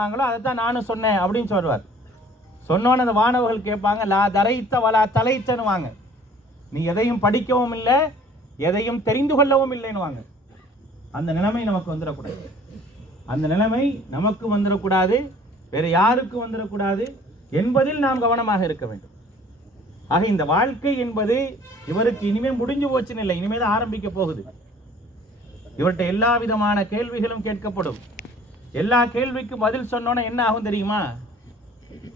சொன்னாங்களோ அதை தான் நானும் சொன்னேன் அப்படின்னு சொல்வார் சொன்னோன்னு அந்த வானவர்கள் கேட்பாங்க லா தரைத்த வலா தலைத்தன்னு வாங்க நீ எதையும் படிக்கவும் இல்லை எதையும் தெரிந்து கொள்ளவும் இல்லைன்னு வாங்க அந்த நிலைமை நமக்கு வந்துடக்கூடாது. அந்த நிலைமை நமக்கு வந்துடக்கூடாது வேறு யாருக்கு வந்துடக்கூடாது என்பதில் நாம் கவனமாக இருக்க வேண்டும். ஆக இந்த வாழ்க்கை என்பது இவருக்கு இனிமேல் முடிஞ்சு போச்சுன்னு இல்லை இனிமேல் தான் ஆரம்பிக்க போகுது. இவர்கிட்ட எல்லா விதமான கேள்விகளும் கேட்கப்படும். எல்லா கேள்விக்கும் பதில் சொன்னோன்னா என்ன ஆகும் தெரியுமா?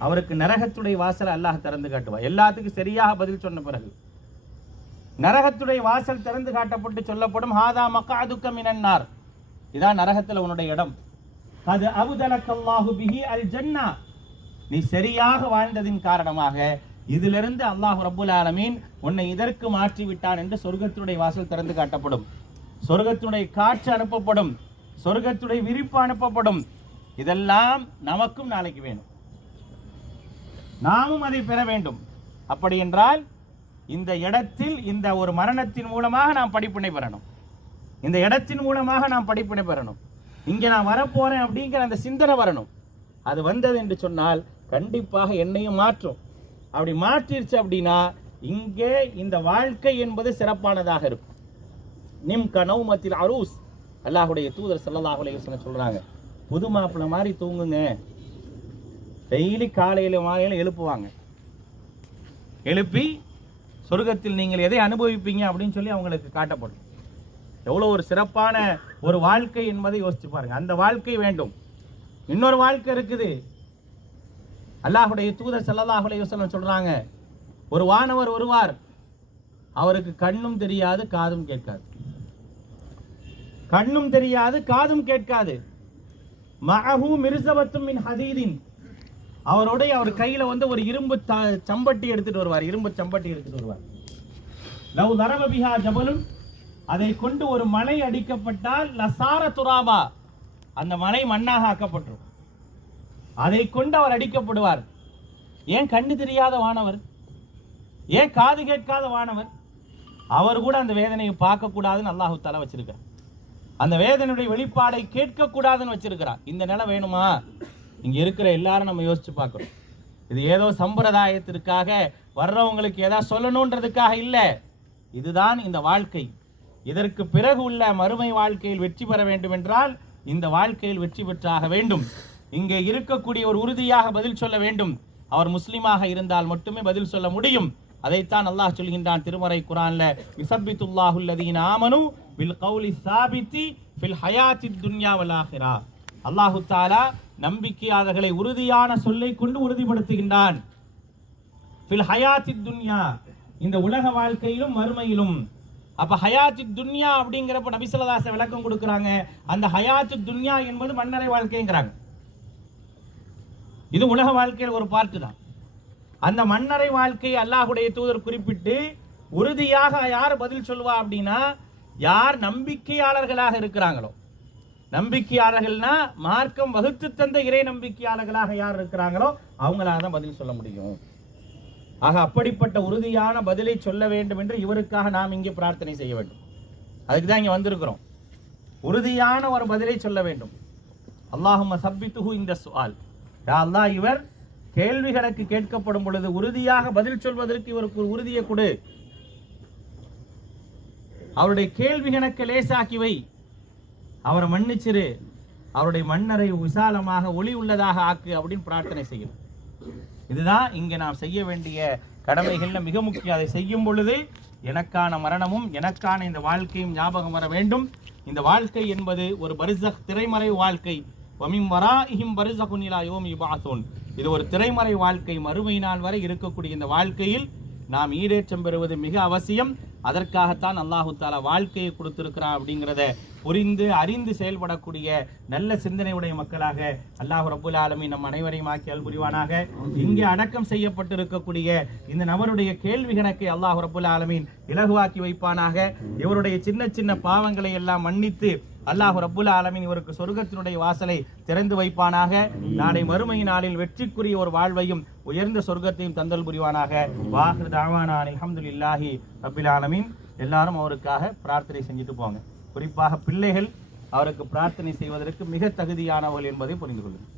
அவருக்கு நரகத்துடைய வாசலை அல்லாஹ் திறந்து காட்டுவார் எல்லாத்துக்கும் சரியாக பதில் சொன்ன பிறகு. நரகத்துடைய வாசல் திறந்து காட்டப்பட்டு சொல்லப்படும் ஹாதா மக்கா துக்கம் இனன்னார் இதான் நரகத்துல உன்னுடைய இடம். அது அபுதலக்கல்லாஹு பிஹி அல் ஜன்னா நீ சரியாக வாழ்ந்ததின் காரணமாக இதிலிருந்து அல்லாஹ் ரபுல் ஆலமீன் உன்னை இதற்கு மாற்றி விட்டான் என்று சொர்க்கத்துடைய வாசல் திறந்து காட்டப்படும். சொர்க்கத்துடைய காற்று அனுப்பப்படும். சொர்க்கத்துடைய விரிப்பு அனுப்பப்படும். இதெல்லாம் நமக்கும் நாளைக்கு வேணும். நாமும் அதை பெற வேண்டும். அப்படி என்றால் இந்த இடத்தில் இந்த ஒரு மரணத்தின் மூலமாக நாம் படிப்பினை பெறணும். இந்த இடத்தின் மூலமாக நாம் படிப்பினை பெறணும். இங்கே நான் வரப்போகிறேன் அப்படிங்கிற அந்த சிந்தனை வரணும். அது வந்தது என்று சொன்னால் கண்டிப்பாக என்னையும் மாற்றும். அப்படி மாற்றிருச்சு அப்படின்னா இங்கே இந்த வாழ்க்கை என்பது சிறப்பானதாக இருக்கும். நிம் கனவு மத்தியில் அரூஸ். அல்லாஹுடைய தூதர் ஸல்லல்லாஹு அலைஹி சொல்கிறாங்க சொல்றாங்க புது மாப்பிள்ளை மாதிரி தூங்குங்க. டெய்லி காலையில் மாலையில எழுப்புவாங்க. எழுப்பி சொர்க்கத்தில் நீங்கள் எதை அனுபவிப்பீங்க? அப்படின்னு சொல்லி அவங்களுக்கு காட்டப்படும். எவ்வளோ ஒரு சிறப்பான ஒரு வாழ்க்கை என்பதை யோசிச்சு பாருங்க. அந்த வாழ்க்கை வேண்டும். இன்னொரு வாழ்க்கை இருக்குது. அல்லாஹுடைய தூதர் ஸல்லல்லாஹு யோசனை சொல்கிறாங்க சொல்றாங்க ஒரு வானவர் வருவார் அவருக்கு கண்ணும் தெரியாது காதும் கேட்காது. கண்ணும் தெரியாது காதும் கேட்காது. மகஹூ மிருசபத்தும் மின் ஹதீதின். அவருடைய அவர் கையில வந்து ஒரு இரும்பு த- சம்பட்டி எடுத்துட்டு வருவார். இரும்பு சம்பட்டி எடுத்துட்டு வருவார். லவ் தரப ஜபலும் அதை கொண்டு ஒரு மலை அடிக்கப்பட்டால் லசார துராபா. அந்த மலை மண்ணாக ஆக்கப்பட்டுரும். அதை கொண்டு அவர் அடிக்கப்படுவார். ஏன் கண்ணு தெரியாத வானவர்? ஏன் காது கேட்காத வானவர்? அவர் கூட அந்த வேதனையை பார்க்கக்கூடாதுன்னு அல்லாஹு தஆலா வச்சிருக்கார். அந்த வேதனையுடைய வெளிப்பாடை கேட்க கூடாதுன்னு வச்சிருக்கிறார் இந்த நிலை வேணுமா? இங்க இருக்கிற எல்லாரும் நம்ம யோசிச்சு பார்க்குறோம் இது ஏதோ சம்பிரதாயத்திற்காக வர்றவங்களுக்கு ஏதாவது சொல்லணுன்றதுக்காக இல்லை. இதுதான் இந்த வாழ்க்கை. இதற்கு பிறகு உள்ள மறுமை வாழ்க்கையில் வெற்றி பெற வேண்டும் என்றால் இந்த வாழ்க்கையில் வெற்றி பெற்றாக வேண்டும். இங்கே இருக்கக்கூடிய ஒரு உறுதியாக பதில் சொல்ல வேண்டும். அவர் முஸ்லீமாக இருந்தால் மட்டுமே பதில் சொல்ல முடியும். அதைத்தான் அல்லாஹ் சொல்கின்றான் திருமறை குரான்ல இசப்பித்துல்லாஹுல்லதீன் ஆமனு பில் கௌலி சாபித்தி பில் ஹயாத்தி துன்யா வலாகிறா அல்லாஹு தாலா நம்பிக்கையாளர்களை உறுதியான சொல்லை கொண்டு உறுதிப்படுத்துகின்றான். பில் ஹயாத்தி துன்யா இந்த உலக வாழ்க்கையிலும் மறுமையிலும் அப்ப ஹயாத்து துன்யா அப்படிங்கிறப்ப நபிசல்லாச விளக்கம் கொடுக்கறாங்க. அந்த ஹயாத்து துன்யா என்பது மன்னரை வாழ்க்கைங்கிறாங்க. இது உலக வாழ்க்கையில் ஒரு பார்ட்டு தான். அந்த மன்னரை வாழ்க்கையை அல்லாஹுடைய தூதர் குறிப்பிட்டு உறுதியாக யார் பதில் சொல்லுவா அப்படின்னா யார் நம்பிக்கையாளர்களாக இருக்கிறாங்களோ நம்பிக்கையாளர்கள்னா மார்க்கம் வகுத்து தந்த இறை நம்பிக்கையாளர்களாக யார் இருக்கிறாங்களோ அவங்களாக தான் பதில் சொல்ல முடியும். ஆக அப்படிப்பட்ட உறுதியான பதிலை சொல்ல வேண்டும் என்று இவருக்காக நாம் இங்கே பிரார்த்தனை செய்ய வேண்டும். அதுக்கு தான் இங்க வந்திருக்கிறோம். உறுதியான ஒரு பதிலை சொல்ல வேண்டும். அல்லாஹும் சப்பித்துஹு இந்த சுவால். அல்லாஹ் இவர் கேள்வி கணக்கு கேட்கப்படும் பொழுது உறுதியாக பதில் சொல்வதற்கு இவருக்கு ஒரு உறுதியை கொடு. அவருடைய கேள்வி கணக்கை லேசாக்கி வை. அவரை மன்னிச்சிரு. அவருடைய மன்னரை விசாலமாக ஒளி உள்ளதாக ஆக்கு அப்படின்னு பிரார்த்தனை செய்யணும் இதுதான் இங்கே நாம் செய்ய வேண்டிய கடமைகள்ல மிக முக்கியம். அதை செய்யும் பொழுது எனக்கான மரணமும் எனக்கான இந்த வாழ்க்கையும் ஞாபகம் வர வேண்டும். இந்த வாழ்க்கை என்பது ஒரு பரிசக் திரைமறை வாழ்க்கை. வமிம் வரா இஹிம் பரிசகுனிலா யோமி யுபாசூன் இது ஒரு திரைமறை வாழ்க்கை. மறுமை நாள் வரை இருக்கக்கூடிய இந்த வாழ்க்கையில் நாம் ஈடேற்றம் பெறுவது மிக அவசியம். அதற்காகத்தான் அல்லாஹு தாலா வாழ்க்கையை கொடுத்திருக்கிறான் அப்படிங்கிறத புரிந்து அறிந்து செயல்படக்கூடிய நல்ல சிந்தனையுடைய மக்களாக அல்லாஹ் ரபுல் ஆலமி நம் அனைவரையும் ஆக்கியால் புரிவானாக. இங்கே அடக்கம் செய்யப்பட்டிருக்கக்கூடிய இந்த நபருடைய கேள்வி கணக்கை அல்லாஹ் ரபுல் ஆலமின் இலகுவாக்கி வைப்பானாக. இவருடைய சின்ன சின்ன பாவங்களை எல்லாம் மன்னித்து அல்லாஹ் ரப்புல் ஆலமின் இவருக்கு சொர்க்கத்தினுடைய வாசலை திறந்து வைப்பானாக. நாளை மறுமை நாளில் வெற்றிக்குரிய ஒரு வாழ்வையும் உயர்ந்த சொர்க்கத்தையும் தந்தல் புரிவானாக. வாஹிர் தாவானான் இல்லாஹி ரப்பில் ஆலமின். எல்லாரும் அவருக்காக பிரார்த்தனை செஞ்சுட்டு போங்க. குறிப்பாக பிள்ளைகள் அவருக்கு பிரார்த்தனை செய்வதற்கு மிக தகுதியானவர்கள் என்பதை புரிந்து கொள்ளுங்கள்.